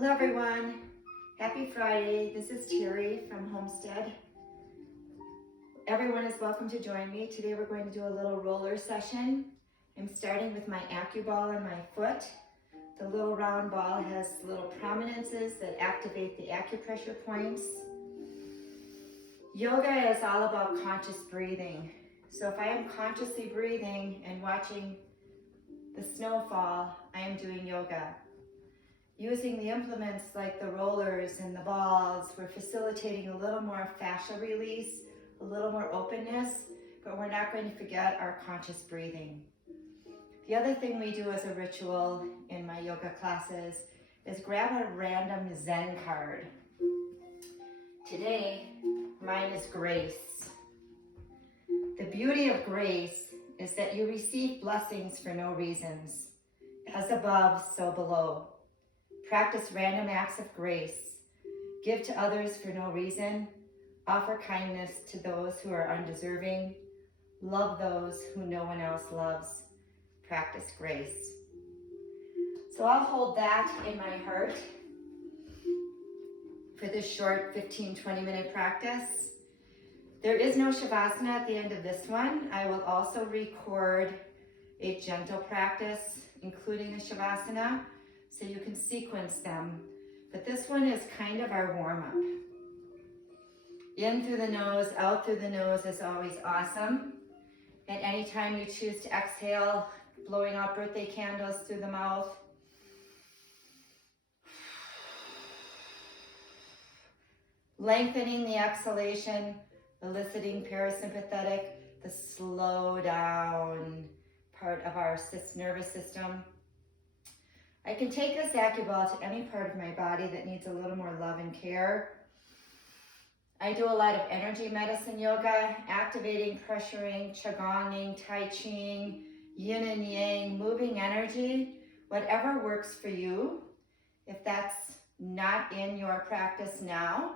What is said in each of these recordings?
Hello everyone, happy Friday. This is Terry from Homestead. Everyone is welcome to join me. Today we're going to do a little roller session. I'm starting with my AccuBall on my foot. The little round ball has little prominences that activate the acupressure points. Yoga is all about conscious breathing. So if I am consciously breathing and watching the snowfall, I am doing yoga. Using the implements like the rollers and the balls, we're facilitating a little more fascia release, a little more openness, but we're not going to forget our conscious breathing. The other thing we do as a ritual in my yoga classes is grab a random Zen card. Today, mine is grace. The beauty of grace is that you receive blessings for no reasons. As above, so below. Practice random acts of grace. Give to others for no reason. Offer kindness to those who are undeserving. Love those who no one else loves. Practice grace. So I'll hold that in my heart for this short 15-20 minute practice. There is no Shavasana at the end of this one. I will also record a gentle practice, including a Shavasana, so you can sequence them. But this one is kind of our warm-up. In through the nose, out through the nose is always awesome. And anytime you choose to exhale, blowing out birthday candles through the mouth. Lengthening the exhalation, eliciting parasympathetic, the slow down part of our nervous system. I can take this AccuBall to any part of my body that needs a little more love and care. I do a lot of energy medicine yoga, activating, pressuring, Qigongying, Tai Chi, yin and yang, moving energy, whatever works for you. If that's not in your practice now,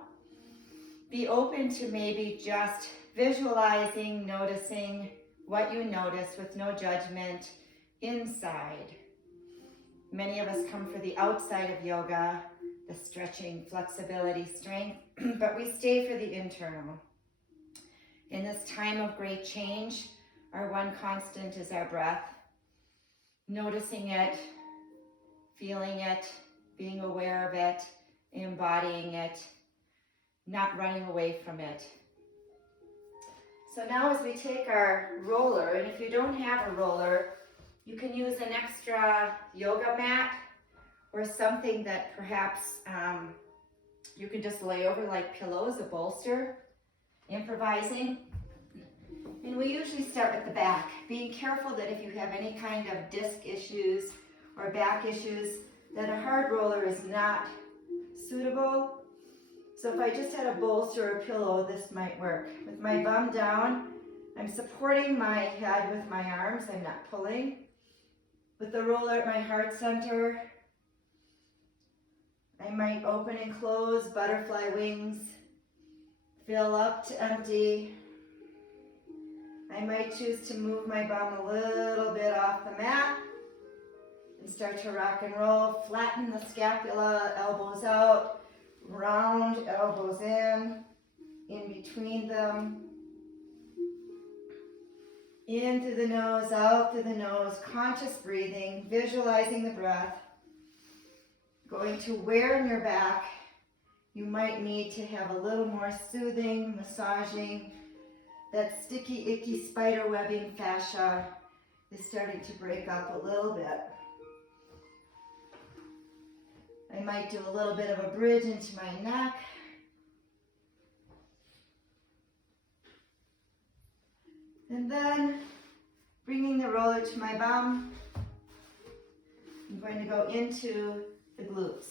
be open to maybe just visualizing, noticing what you notice with no judgment inside. Many of us come for the outside of yoga, the stretching, flexibility, strength, but we stay for the internal. In this time of great change, our one constant is our breath. Noticing it, feeling it, being aware of it, embodying it, not running away from it. So now as we take our roller, and if you don't have a roller, you can use an extra yoga mat or something that perhaps you can just lay over like pillows, a bolster, improvising. And we usually start with the back, being careful that if you have any kind of disc issues or back issues, that a hard roller is not suitable. So if I just had a bolster or a pillow, this might work. With my bum down, I'm supporting my head with my arms, I'm not pulling. With the roller at my heart center, I might open and close, butterfly wings, fill up to empty. I might choose to move my bum a little bit off the mat and start to rock and roll. Flatten the scapula, elbows out, round elbows in between them. In through the nose, out through the nose, conscious breathing, visualizing the breath. Going to where in your back you might need to have a little more soothing, massaging. That sticky, icky spider webbing fascia is starting to break up a little bit. I might do a little bit of a bridge into my neck. And then bringing the roller to my bum, I'm going to go into the glutes.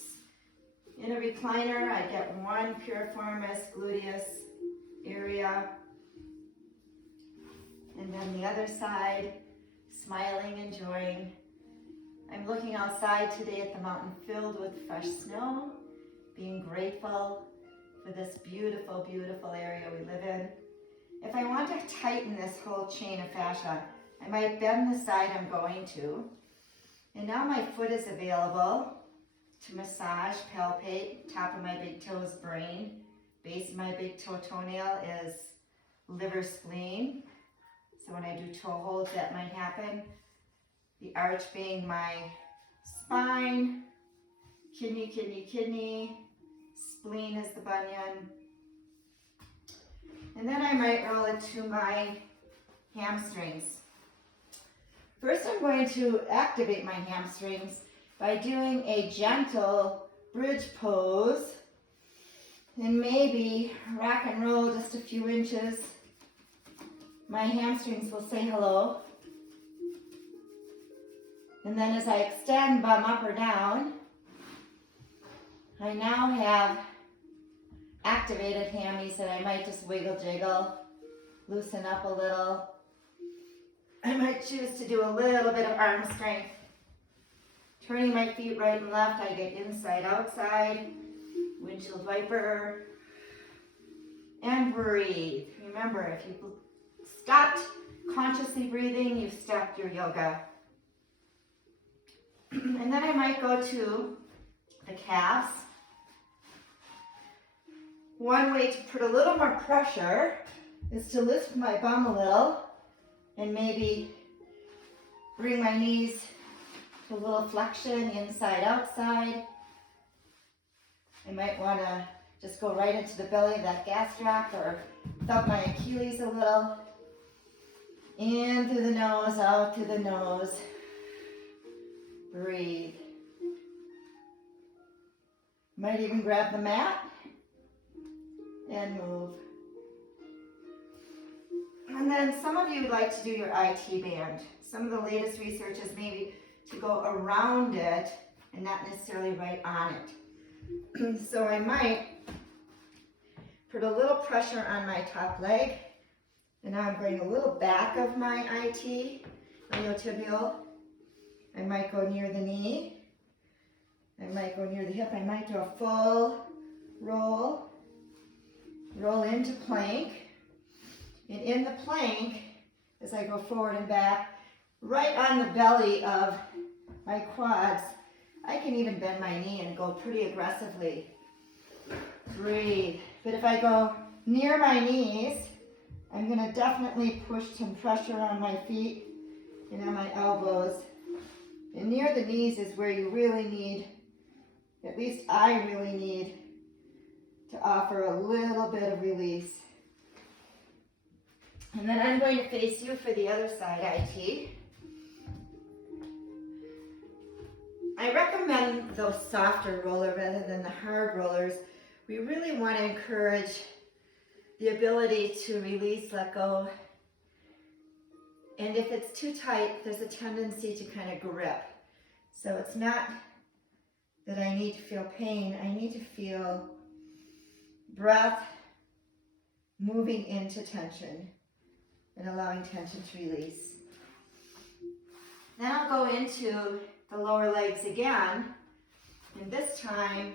In a recliner, I get one piriformis gluteus area. And then the other side, smiling, enjoying. I'm looking outside today at the mountain filled with fresh snow, being grateful for this beautiful, beautiful area we live in. If I want to tighten this whole chain of fascia, I might bend the side I'm going to. And now my foot is available to massage, palpate, top of my big toe is brain, base of my big toe toenail is liver, spleen. So when I do toe holds, that might happen. The arch being my spine, kidney, kidney, kidney, spleen is the bunion. And then I might roll it to my hamstrings. First, I'm going to activate my hamstrings by doing a gentle bridge pose and maybe rock and roll just a few inches. My hamstrings will say hello. And then as I extend bum up or down, I now have activated hammies that I might just wiggle jiggle, loosen up a little. I might choose to do a little bit of arm strength. Turning my feet right and left, I get inside, outside, windshield wiper, and breathe. Remember, if you stopped consciously breathing, you've stopped your yoga. And then I might go to the calves. One way to put a little more pressure is to lift my bum a little and maybe bring my knees to a little flexion, inside, outside. I might want to just go right into the belly of that gastroc or thump my Achilles a little. In through the nose, out through the nose. Breathe. Might even grab the mat and move. And then some of you like to do your IT band. Some of the latest research is maybe to go around it and not necessarily right on it. So I might put a little pressure on my top leg, and now I'm going a little back of my IT, iliotibial. I might go near the knee. I might go near the hip. I might do a full roll into plank. And in the plank, as I go forward and back, right on the belly of my quads, I can even bend my knee and go pretty aggressively. Breathe. But if I go near my knees, I'm going to definitely push some pressure on my feet and on my elbows. And near the knees is where you really need, at least I really need, to offer a little bit of release. And then I'm going to face you for the other side, IT. I recommend those softer roller rather than the hard rollers. We really want to encourage the ability to release, let go. And if it's too tight, there's a tendency to kind of grip. So it's not that I need to feel pain. I need to feel breath moving into tension and allowing tension to release. Then I'll go into the lower legs again, and this time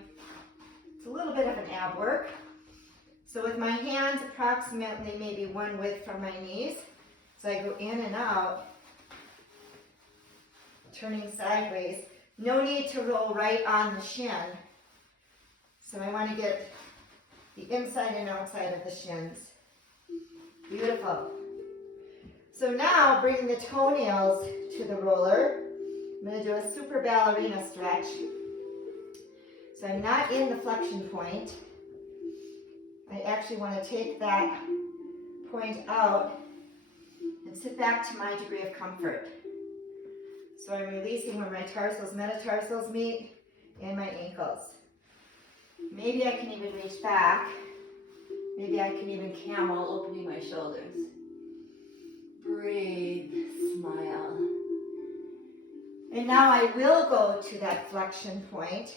it's a little bit of an ab work. So with my hands approximately maybe one width from my knees, so I go in and out, turning sideways. No need to roll right on the shin. So I want to get the inside and outside of the shins. Beautiful. So now bring the toenails to the roller. I'm going to do a super ballerina stretch. So I'm not in the flexion point. I actually want to take that point out and sit back to my degree of comfort. So I'm releasing where my tarsals, metatarsals meet and my ankles. Maybe I can even reach back. Maybe I can even camel, opening my shoulders. Breathe, smile. And now I will go to that flexion point.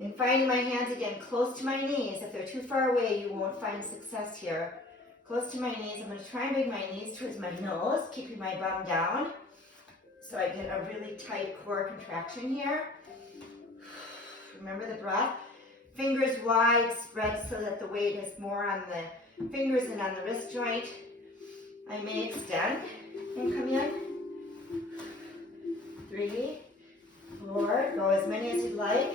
And finding my hands again close to my knees. If they're too far away, you won't find success here. Close to my knees. I'm going to try and bring my knees towards my nose, keeping my bum down. So I get a really tight core contraction here. Remember the breath. Fingers wide, spread so that the weight is more on the fingers and on the wrist joint. I may extend and come in. 3, 4, go as many as you'd like.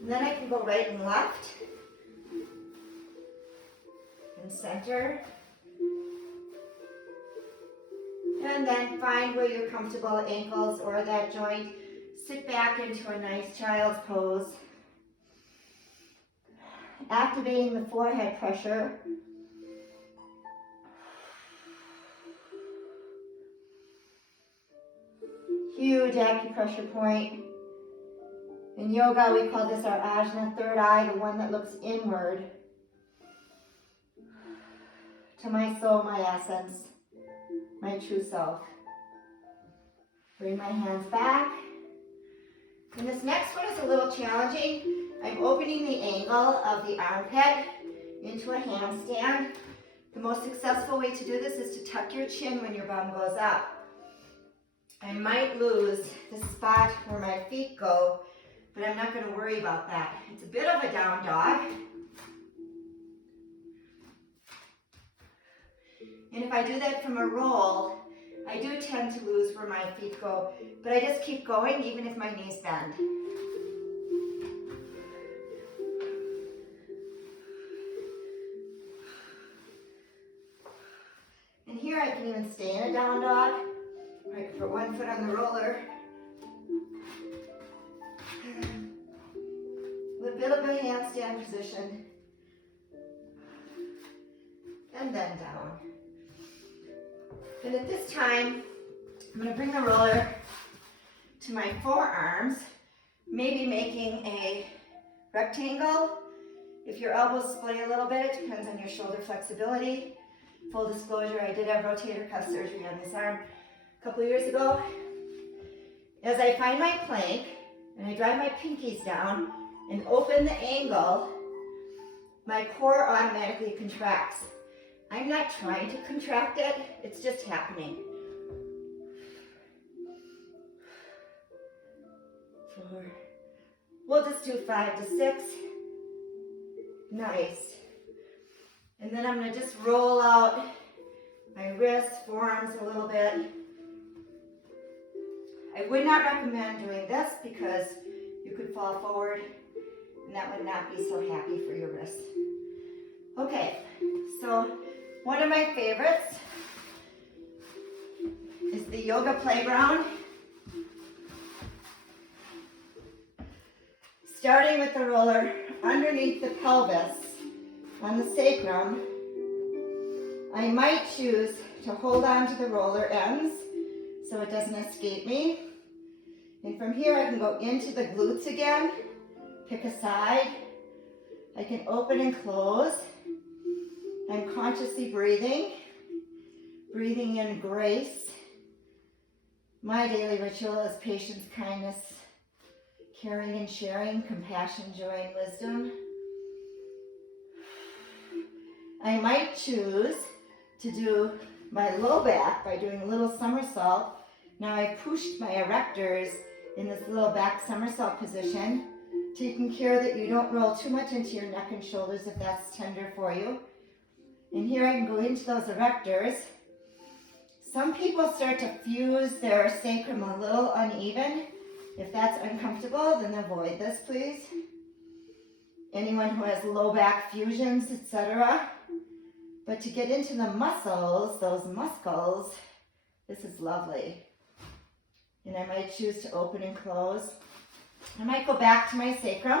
And then I can go right and left. And center. And then find where you're comfortable, ankles or that joint. Sit back into a nice child's pose. Activating the forehead pressure. Huge acupressure point. In yoga, we call this our ajna, third eye, the one that looks inward. To my soul, my essence, my true self. Bring my hands back. And this next one is a little challenging. I'm opening the angle of the armpit into a handstand. The most successful way to do this is to tuck your chin when your bum goes up. I might lose the spot where my feet go, but I'm not going to worry about that. It's a bit of a down dog. And if I do that from a roll, I do tend to lose where my feet go, but I just keep going even if my knees bend. And here I can even stay in a down dog. I can put one foot on the roller. With a bit of a handstand position. And then down. And at this time, I'm going to bring the roller to my forearms, maybe making a rectangle. If your elbows splay a little bit, it depends on your shoulder flexibility. Full disclosure, I did have rotator cuff surgery on this arm a couple of years ago. As I find my plank, and I drive my pinkies down and open the angle, my core automatically contracts. I'm not trying to contract it, it's just happening. 4. We'll just do 5 to 6. Nice. And then I'm going to just roll out my wrists, forearms a little bit. I would not recommend doing this because you could fall forward and that would not be so happy for your wrists. Okay, so one of my favorites is the yoga playground. Starting with the roller underneath the pelvis on the sacrum, I might choose to hold on to the roller ends so it doesn't escape me. And from here I can go into the glutes again, pick a side. I can open and close. I'm consciously breathing in grace. My daily ritual is patience, kindness, caring and sharing, compassion, joy, and wisdom. I might choose to do my low back by doing a little somersault. Now I've pushed my erectors in this little back somersault position, taking care that you don't roll too much into your neck and shoulders if that's tender for you. And here I can go into those erectors. Some people start to fuse their sacrum a little uneven. If that's uncomfortable, then avoid this, please. Anyone who has low back fusions, etc. But to get into the muscles, those muscles, this is lovely. And I might choose to open and close. I might go back to my sacrum,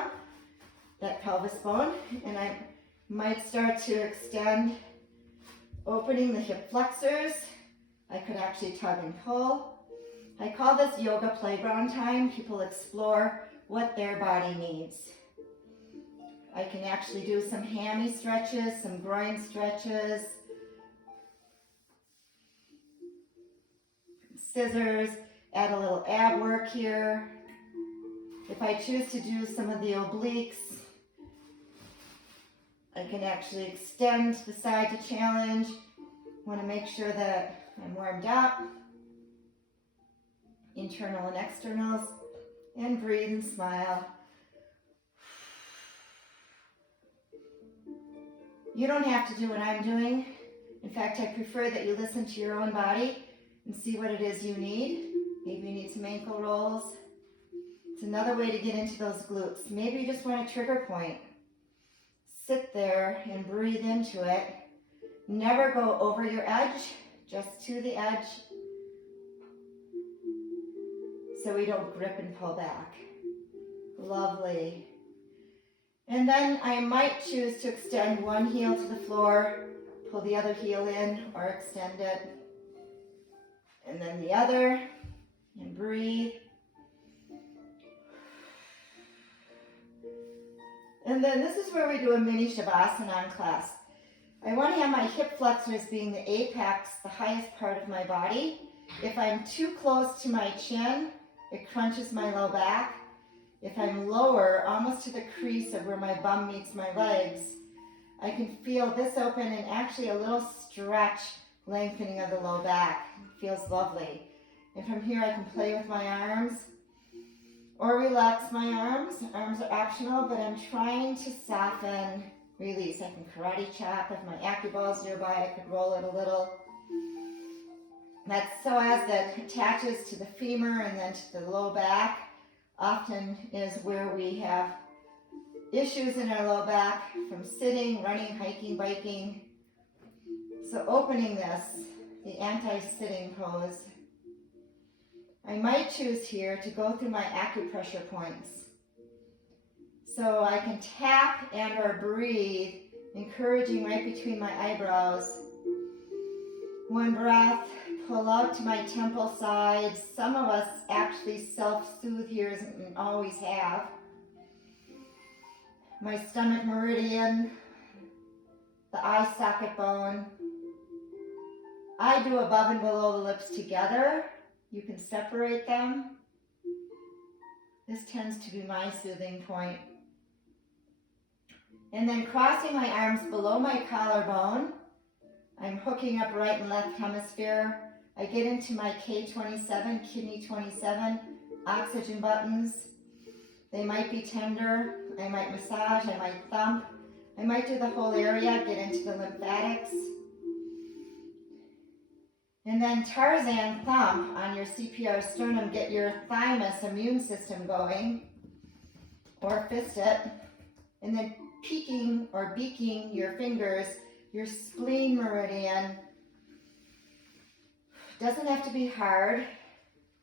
that pelvis bone, and I might start to extend, opening the hip flexors. I could actually tug and pull. I call this yoga playground time. People explore what their body needs. I can actually do some hammy stretches, some groin stretches, scissors, add a little ab work here. If I choose to do some of the obliques, I can actually extend the side to challenge. Want to make sure that I'm warmed up. Internal and externals. And breathe and smile. You don't have to do what I'm doing. In fact, I prefer that you listen to your own body and see what it is you need. Maybe you need some ankle rolls. It's another way to get into those glutes. Maybe you just want a trigger point. Sit there and breathe into it. Never go over your edge, just to the edge, so we don't grip and pull back. Lovely. And then I might choose to extend one heel to the floor, pull the other heel in, or extend it. And then the other, and breathe. And then this is where we do a mini Shavasana in class. I want to have my hip flexors being the apex, the highest part of my body. If I'm too close to my chin, it crunches my low back. If I'm lower, almost to the crease of where my bum meets my legs, I can feel this open and actually a little stretch, lengthening of the low back. It feels lovely. And from here I can play with my arms or relax my arms. Arms are optional, but I'm trying to soften, release. I can karate chop. If my AccuBall's nearby, I could roll it a little. That psoas that attaches to the femur and then to the low back often is where we have issues in our low back from sitting, running, hiking, biking. So opening this, the anti-sitting pose. I might choose here to go through my acupressure points. So I can tap and or breathe, encouraging right between my eyebrows. One breath, pull out to my temple sides. Some of us actually self-soothe here and always have. My stomach meridian, the eye socket bone. I do above and below the lips together. You can separate them. This tends to be my soothing point. And then crossing my arms below my collarbone, I'm hooking up right and left hemisphere. I get into my K27, kidney 27, oxygen buttons. They might be tender. I might massage, I might thump. I might do the whole area, get into the lymphatics. And then Tarzan thump on your CPR sternum, get your thymus immune system going, or fist it. And then peeking or beaking your fingers, your spleen meridian. Doesn't have to be hard.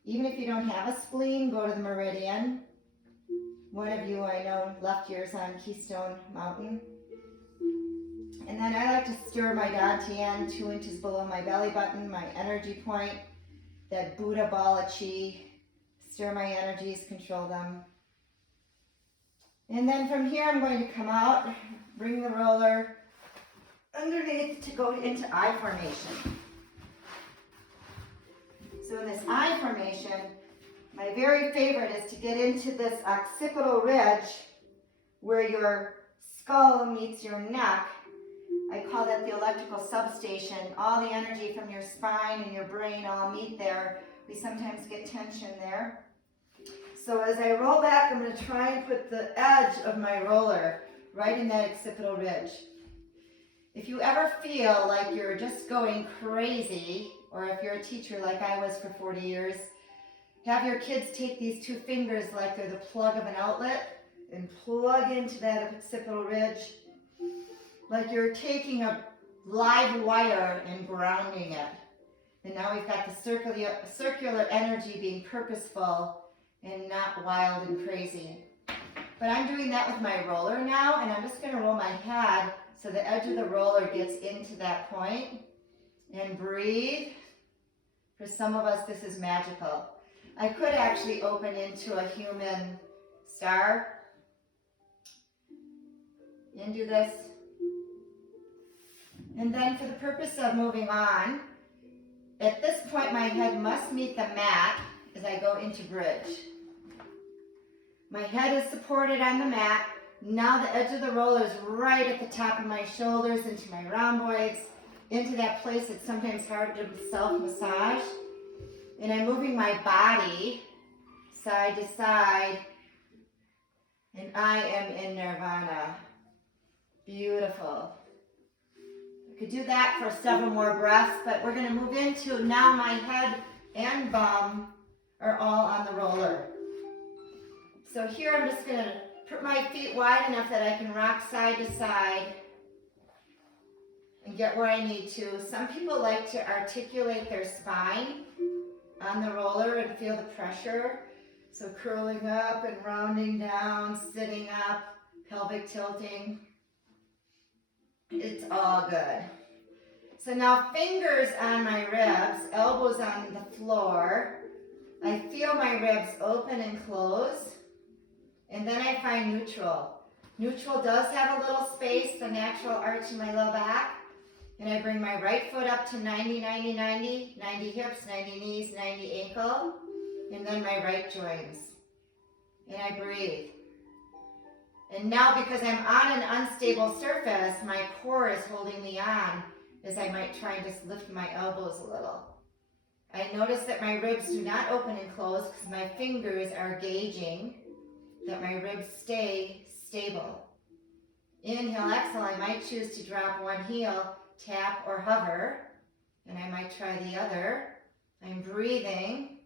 Even if you don't have a spleen, go to the meridian. One of you I know left yours on Keystone Mountain. And then I like to stir my dantian 2 inches below my belly button, my energy point, that Buddha ball of chi. Stir my energies, control them. And then from here I'm going to come out, bring the roller underneath to go into I formation. So in this I formation, my very favorite is to get into this occipital ridge where your skull meets your neck. I call that the electrical substation. All the energy from your spine and your brain all meet there. We sometimes get tension there. So as I roll back, I'm going to try and put the edge of my roller right in that occipital ridge. If you ever feel like you're just going crazy, or if you're a teacher like I was for 40 years, have your kids take these 2 fingers like they're the plug of an outlet and plug into that occipital ridge like you're taking a live wire and grounding it. And now we've got the circular energy being purposeful and not wild and crazy. But I'm doing that with my roller now, and I'm just going to roll my head so the edge of the roller gets into that point. And breathe. For some of us, this is magical. I could actually open into a human star and do this. And then for the purpose of moving on, at this point my head must meet the mat as I go into bridge. My head is supported on the mat. Now the edge of the roller is right at the top of my shoulders, into my rhomboids, into that place that's sometimes hard to self-massage. And I'm moving my body side to side, and I am in nirvana. Beautiful. I could do that for several more breaths, but we're going to move into now my head and bum are all on the roller. So here I'm just gonna put my feet wide enough that I can rock side to side and get where I need to. Some people like to articulate their spine on the roller and feel the pressure. So curling up and rounding down, sitting up, pelvic tilting. It's all good. So now fingers on my ribs, elbows on the floor. I feel my ribs open and close. And then I find neutral. Neutral does have a little space, the natural arch in my low back. And I bring my right foot up to 90, 90, 90, 90 hips, 90 knees, 90 ankle. And then my right joins. And I breathe. And now because I'm on an unstable surface, my core is holding me on as I might try and just lift my elbows a little. I notice that my ribs do not open and close because my fingers are gauging that my ribs stay stable. Inhale, exhale, I might choose to drop one heel, tap or hover, and I might try the other. I'm breathing,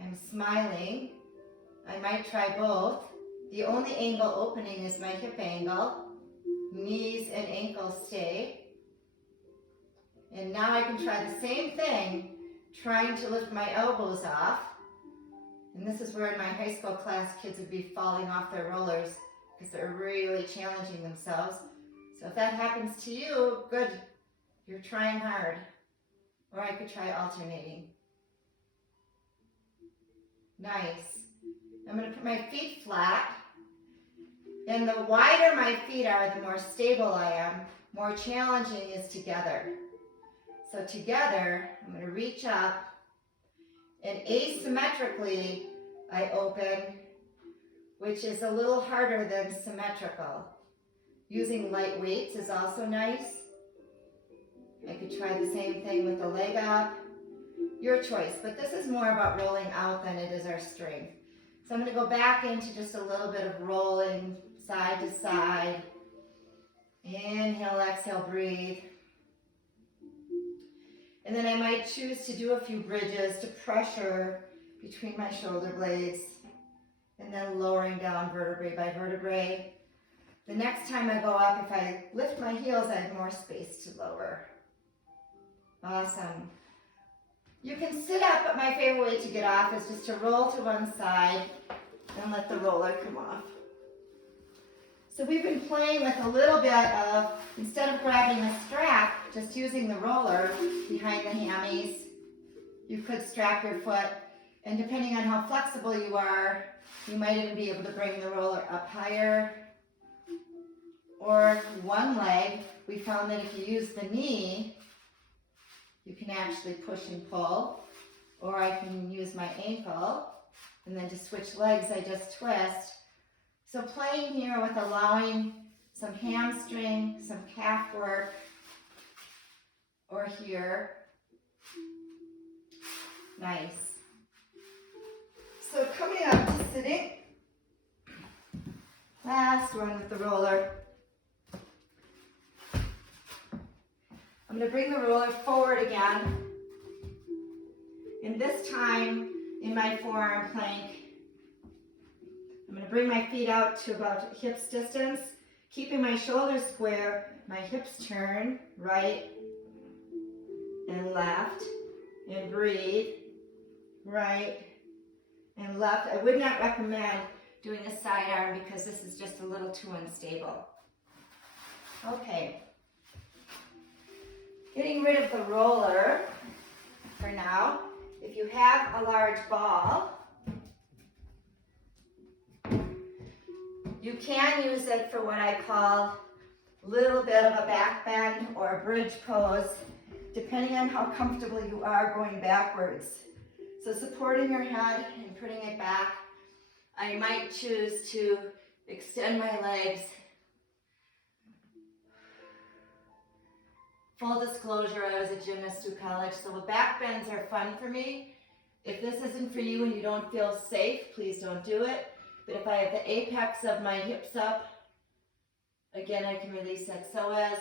I'm smiling. I might try both. The only angle opening is my hip angle. Knees and ankles stay. And now I can try the same thing, trying to lift my elbows off. And this is where in my high school class, kids would be falling off their rollers because they're really challenging themselves. So if that happens to you, good. You're trying hard. Or I could try alternating. Nice. I'm going to put my feet flat. And the wider my feet are, the more stable I am. More challenging is together. So together, I'm going to reach up. And asymmetrically, I open, which is a little harder than symmetrical. Using light weights is also nice. I could try the same thing with the leg up. Your choice, but this is more about rolling out than it is our strength. So I'm going to go back into just a little bit of rolling side to side. Inhale, exhale, breathe. And then I might choose to do a few bridges to pressure between my shoulder blades. And then lowering down vertebrae by vertebrae. The next time I go up, if I lift my heels, I have more space to lower. Awesome. You can sit up, but my favorite way to get off is just to roll to one side and let the roller come off. So we've been playing with a little bit of, instead of grabbing a strap, just using the roller behind the hammies. You could strap your foot, and depending on how flexible you are, you might even be able to bring the roller up higher. Or one leg, we found that if you use the knee, you can actually push and pull. Or I can use my ankle, and then to switch legs, I just twist. So playing here with allowing some hamstring, some calf work, or here. Nice. So coming up to sitting. Last one with the roller. I'm going to bring the roller forward again. And this time in my forearm plank, I'm going to bring my feet out to about hips distance, keeping my shoulders square. My hips turn right and left, and breathe. Right and left. I would not recommend doing a side arm because this is just a little too unstable. Okay. Getting rid of the roller for now. If you have a large ball, you can use it for what I call a little bit of a back bend or a bridge pose, depending on how comfortable you are going backwards. So supporting your head and putting it back. I might choose to extend my legs. Full disclosure, I was a gymnast through college, so the back bends are fun for me. If this isn't for you and you don't feel safe, please don't do it. But if I have the apex of my hips up, again, I can release that psoas.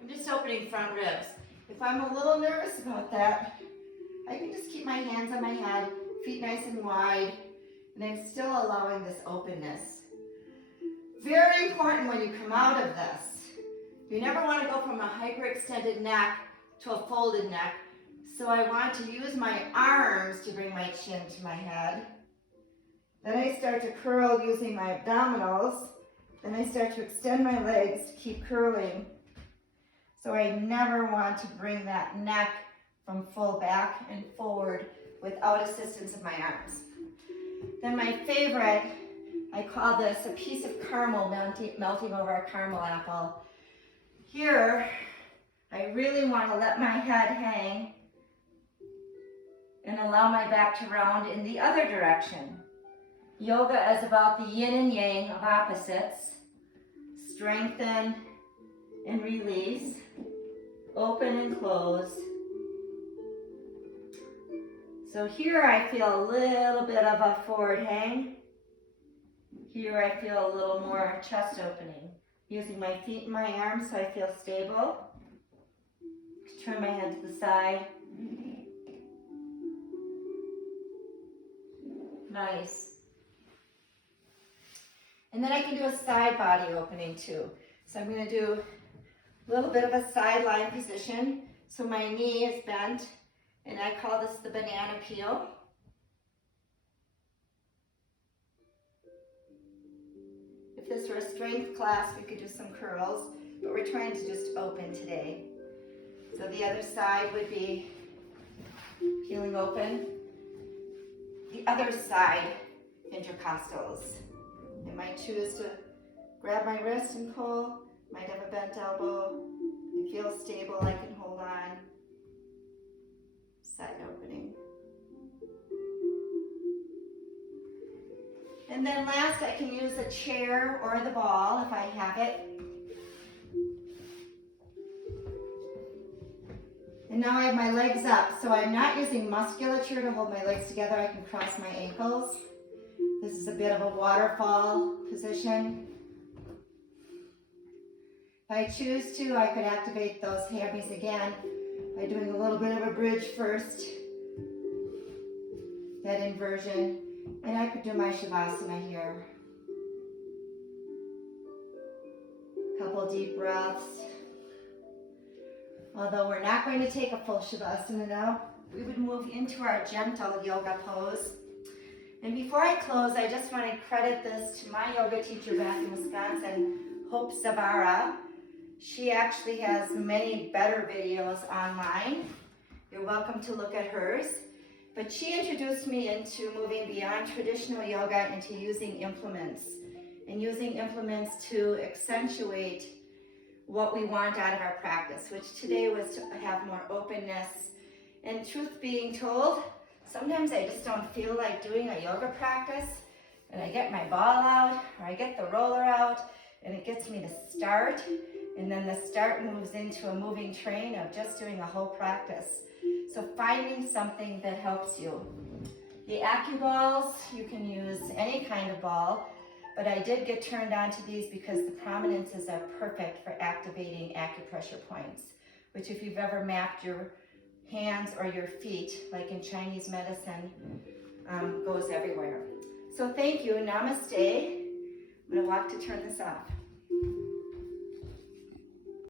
I'm just opening front ribs. If I'm a little nervous about that, I can just keep my hands on my head, feet nice and wide, And I'm still allowing this openness. Very important when you come out of this. You never want to go from a hyperextended neck to a folded neck. So I want to use my arms to bring my chin to my head. Then I start to curl using my abdominals. Then I start to extend my legs to keep curling. So I never want to bring that neck from full back and forward without assistance of my arms. Then my favorite, I call this a piece of caramel melting over a caramel apple. Here, I really want to let my head hang and allow my back to round in the other direction. Yoga is about the yin and yang of opposites. Strengthen and release. Open and close. So here I feel a little bit of a forward hang. Here I feel a little more chest opening. Using my feet and my arms so I feel stable. Turn my head to the side. Nice. And then I can do a side body opening too. So I'm going to do a little bit of a sideline position. So my knee is bent, and I call this the banana peel. If this were a strength class, we could do some curls, but we're trying to just open today. So the other side would be peeling open. The other side, intercostals. I might choose to grab my wrist and pull, might have a bent elbow. I feel stable, I can hold on. Side opening. And then last, I can use a chair or the ball if I have it. And now I have my legs up, so I'm not using musculature to hold my legs together. I can cross my ankles. This is a bit of a waterfall position. If I choose to, I could activate those hammies again by doing a little bit of a bridge first, that inversion, and I could do my Shavasana here. Couple deep breaths. Although we're not going to take a full Shavasana now, we would move into our gentle yoga pose. And before I close, I just want to credit this to my yoga teacher back in Wisconsin, Hope Savara. She actually has many better videos online. You're welcome to look at hers. But she introduced me into moving beyond traditional yoga into using implements, and using implements to accentuate what we want out of our practice, which today was to have more openness. And truth being told, sometimes I just don't feel like doing a yoga practice, and I get my ball out, or I get the roller out, and it gets me to start, and then the start moves into a moving train of just doing a whole practice. So finding something that helps you. The AccuBalls, you can use any kind of ball, but I did get turned on to these because the prominences are perfect for activating acupressure points, which if you've ever mapped your hands or your feet, like in Chinese medicine, goes everywhere. So thank you, namaste. I'm gonna walk to turn this off.